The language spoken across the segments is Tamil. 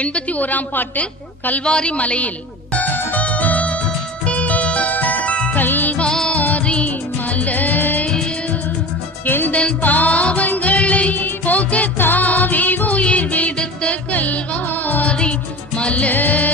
எண்பத்தி ஓராம் பாட்டு கல்வாரி மலையில். கல்வாரி மலை எந்த பாவங்களை போக தாவி உயிர் விடுத்த கல்வாரி மலை.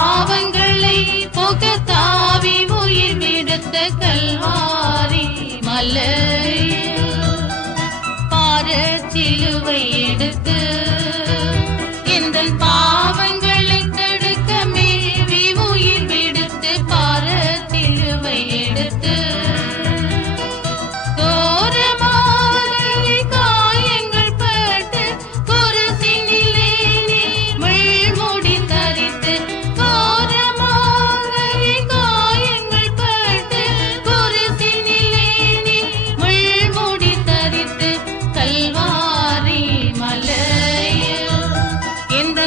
பாவங்களை போக்க தாவி உயிர் விடுத்த கல்வாரி மலை பார சிலுவை எடுத்து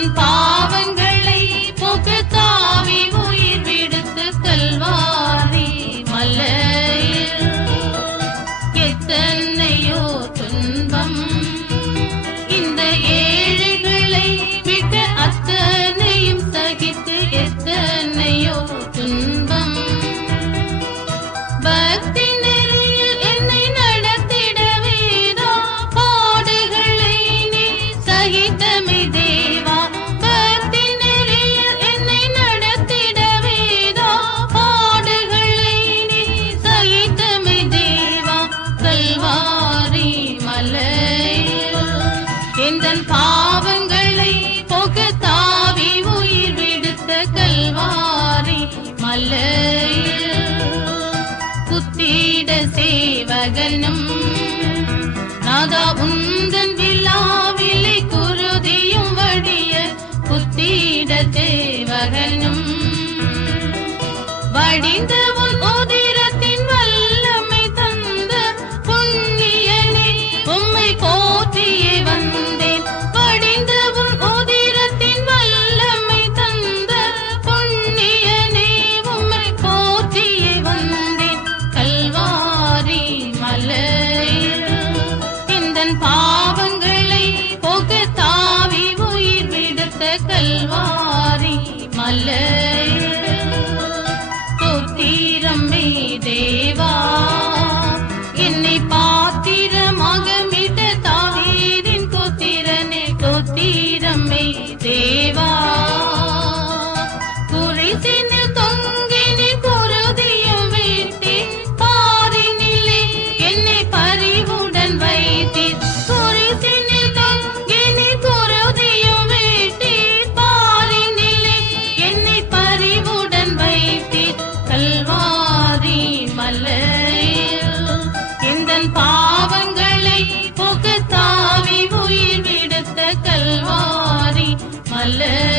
Sampa. எந்தன் பாவங்களை பொக தாவி உயிர் விடுத்த கல்வாரி மலையில் குத்திட சேவகனும் நாதா உந்தன் விழாவிலை குருதியும் வடிய குத்திட வடிந்த கல்வாரி மலர் தொத்தீரம் தேவா. என்னை பாத்திர Allah.